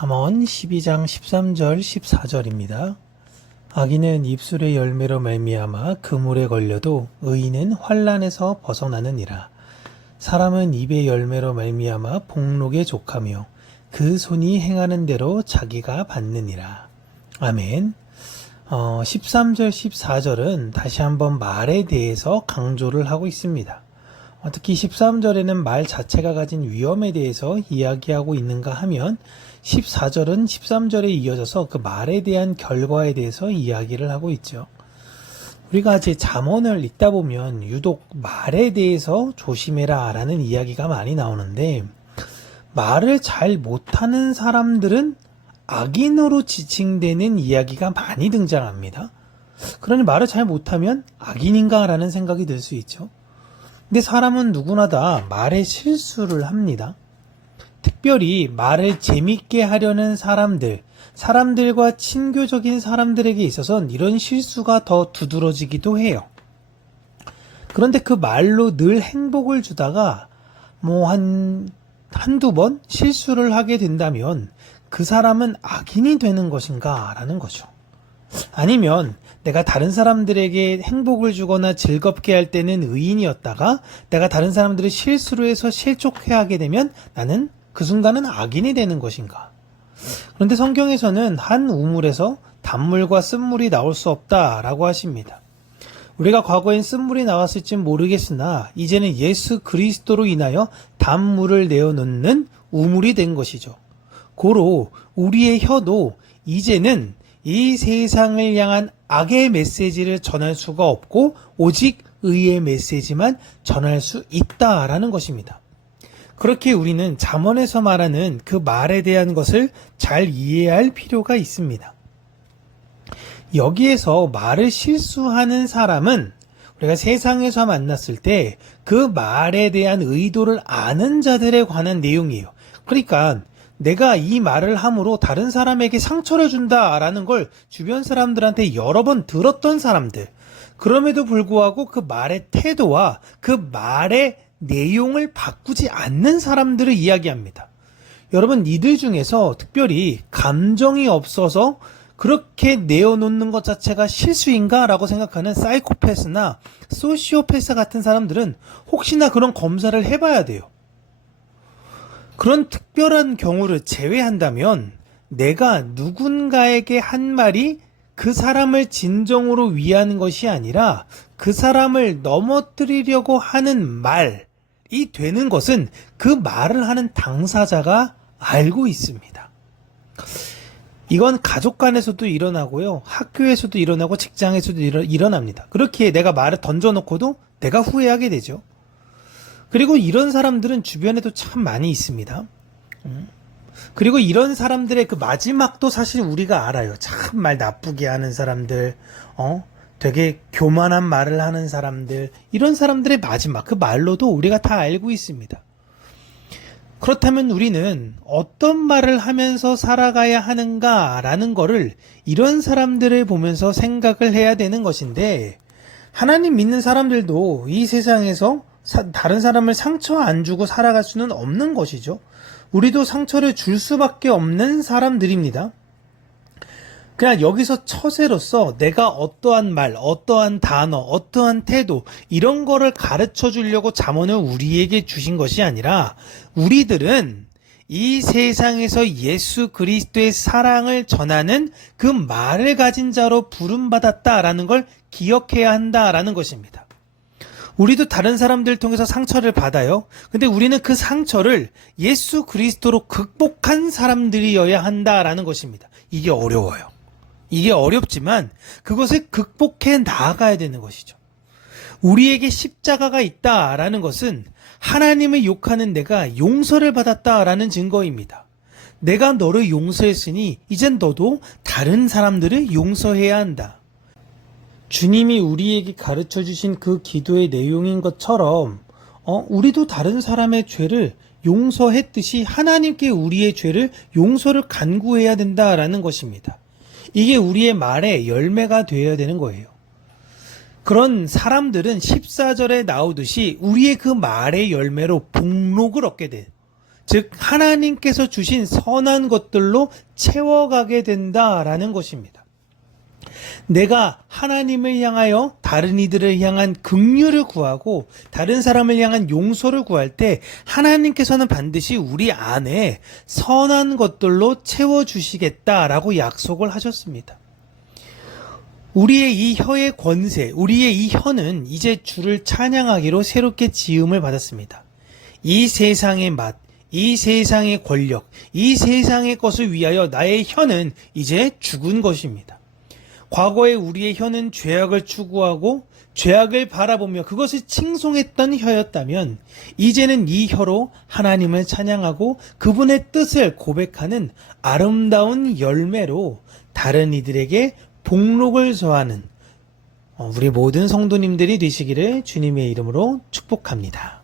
잠언 12장 13절 14절입니다. 악인은 입술의 열매로 말미암아 그물에 걸려도 의인은 환난에서 벗어나느니라. 사람은 입의 열매로 말미암아 복록에 족하며 그 손이 행하는 대로 자기가 받느니라. 아멘. 13절 14절은 다시 한번 말에 대해서 강조를 하고 있습니다. 특히 13절에는 말 자체가 가진 위험에 대해서 이야기하고 있는가 하면 14절은 13절에 이어져서 그 말에 대한 결과에 대해서 이야기를 하고 있죠. 우리가 이제 잠언을 읽다 보면 유독 말에 대해서 조심해라 라는 이야기가 많이 나오는데, 말을 잘 못하는 사람들은 악인으로 지칭되는 이야기가 많이 등장합니다. 그러니 말을 잘 못하면 악인인가 라는 생각이 들 수 있죠. 근데 사람은 누구나 다 말에 실수를 합니다. 특별히 말을 재밌게 하려는 사람들과 친교적인 사람들에게 있어서는 이런 실수가 더 두드러지기도 해요. 그런데 그 말로 늘 행복을 주다가 한두 번 실수를 하게 된다면 그 사람은 악인이 되는 것인가 라는 거죠. 아니면 내가 다른 사람들에게 행복을 주거나 즐겁게 할 때는 의인이었다가 내가 다른 사람들을 실수로 해서 실족해하게 되면 나는 그 순간은 악인이 되는 것인가. 그런데 성경에서는 한 우물에서 단물과 쓴물이 나올 수 없다라고 하십니다. 우리가 과거엔 쓴물이 나왔을지 모르겠으나 이제는 예수 그리스도로 인하여 단물을 내어놓는 우물이 된 것이죠. 고로 우리의 혀도 이제는 이 세상을 향한 악의 메시지를 전할 수가 없고 오직 의의 메시지만 전할 수 있다라는 것입니다. 그렇게 우리는 잠언에서 말하는 그 말에 대한 것을 잘 이해할 필요가 있습니다. 여기에서 말을 실수하는 사람은 우리가 세상에서 만났을 때 그 말에 대한 의도를 아는 자들에 관한 내용이에요. 그러니까 내가 이 말을 함으로 다른 사람에게 상처를 준다라는 걸 주변 사람들한테 여러 번 들었던 사람들, 그럼에도 불구하고 그 말의 태도와 그 말의 내용을 바꾸지 않는 사람들을 이야기합니다. 여러분, 이들 중에서 특별히 감정이 없어서 그렇게 내어놓는 것 자체가 실수인가 라고 생각하는 사이코패스나 소시오패스 같은 사람들은 혹시나 그런 검사를 해봐야 돼요. 그런 특별한 경우를 제외한다면 내가 누군가에게 한 말이 그 사람을 진정으로 위하는 것이 아니라 그 사람을 넘어뜨리려고 하는 말이 되는 것은 그 말을 하는 당사자가 알고 있습니다. 이건 가족 간에서도 일어나고요. 학교에서도 일어나고 직장에서도 일어납니다. 그렇게 내가 말을 던져놓고도 내가 후회하게 되죠. 그리고 이런 사람들은 주변에도 참 많이 있습니다. 그리고 이런 사람들의 그 마지막도 사실 우리가 알아요. 참 말 나쁘게 하는 사람들, 되게 교만한 말을 하는 사람들, 이런 사람들의 마지막, 그 말로도 우리가 다 알고 있습니다. 그렇다면 우리는 어떤 말을 하면서 살아가야 하는가라는 거를 이런 사람들을 보면서 생각을 해야 되는 것인데, 하나님 믿는 사람들도 이 세상에서 다른 사람을 상처 안 주고 살아갈 수는 없는 것이죠. 우리도 상처를 줄 수밖에 없는 사람들입니다. 그냥 여기서 처세로서 내가 어떠한 말, 어떠한 단어, 어떠한 태도, 이런 거를 가르쳐 주려고 잠언을 우리에게 주신 것이 아니라 우리들은 이 세상에서 예수 그리스도의 사랑을 전하는 그 말을 가진 자로 부름받았다라는 걸 기억해야 한다라는 것입니다. 우리도 다른 사람들 통해서 상처를 받아요. 근데 우리는 그 상처를 예수 그리스도로 극복한 사람들이어야 한다라는 것입니다. 이게 어려워요. 이게 어렵지만 그것을 극복해 나아가야 되는 것이죠. 우리에게 십자가가 있다라는 것은 하나님을 욕하는 내가 용서를 받았다라는 증거입니다. 내가 너를 용서했으니 이젠 너도 다른 사람들을 용서해야 한다. 주님이 우리에게 가르쳐 주신 그 기도의 내용인 것처럼 우리도 다른 사람의 죄를 용서했듯이 하나님께 우리의 죄를 용서를 간구해야 된다라는 것입니다. 이게 우리의 말의 열매가 되어야 되는 거예요. 그런 사람들은 14절에 나오듯이 우리의 그 말의 열매로 복록을 얻게 돼. 즉 하나님께서 주신 선한 것들로 채워가게 된다라는 것입니다. 내가 하나님을 향하여 다른 이들을 향한 긍휼을 구하고 다른 사람을 향한 용서를 구할 때 하나님께서는 반드시 우리 안에 선한 것들로 채워주시겠다라고 약속을 하셨습니다. 우리의 이 혀의 권세, 우리의 이 혀는 이제 주를 찬양하기로 새롭게 지음을 받았습니다. 이 세상의 맛, 이 세상의 권력, 이 세상의 것을 위하여 나의 혀는 이제 죽은 것입니다. 과거에 우리의 혀는 죄악을 추구하고 죄악을 바라보며 그것을 칭송했던 혀였다면 이제는 이 혀로 하나님을 찬양하고 그분의 뜻을 고백하는 아름다운 열매로 다른 이들에게 복록을 저하는 우리 모든 성도님들이 되시기를 주님의 이름으로 축복합니다.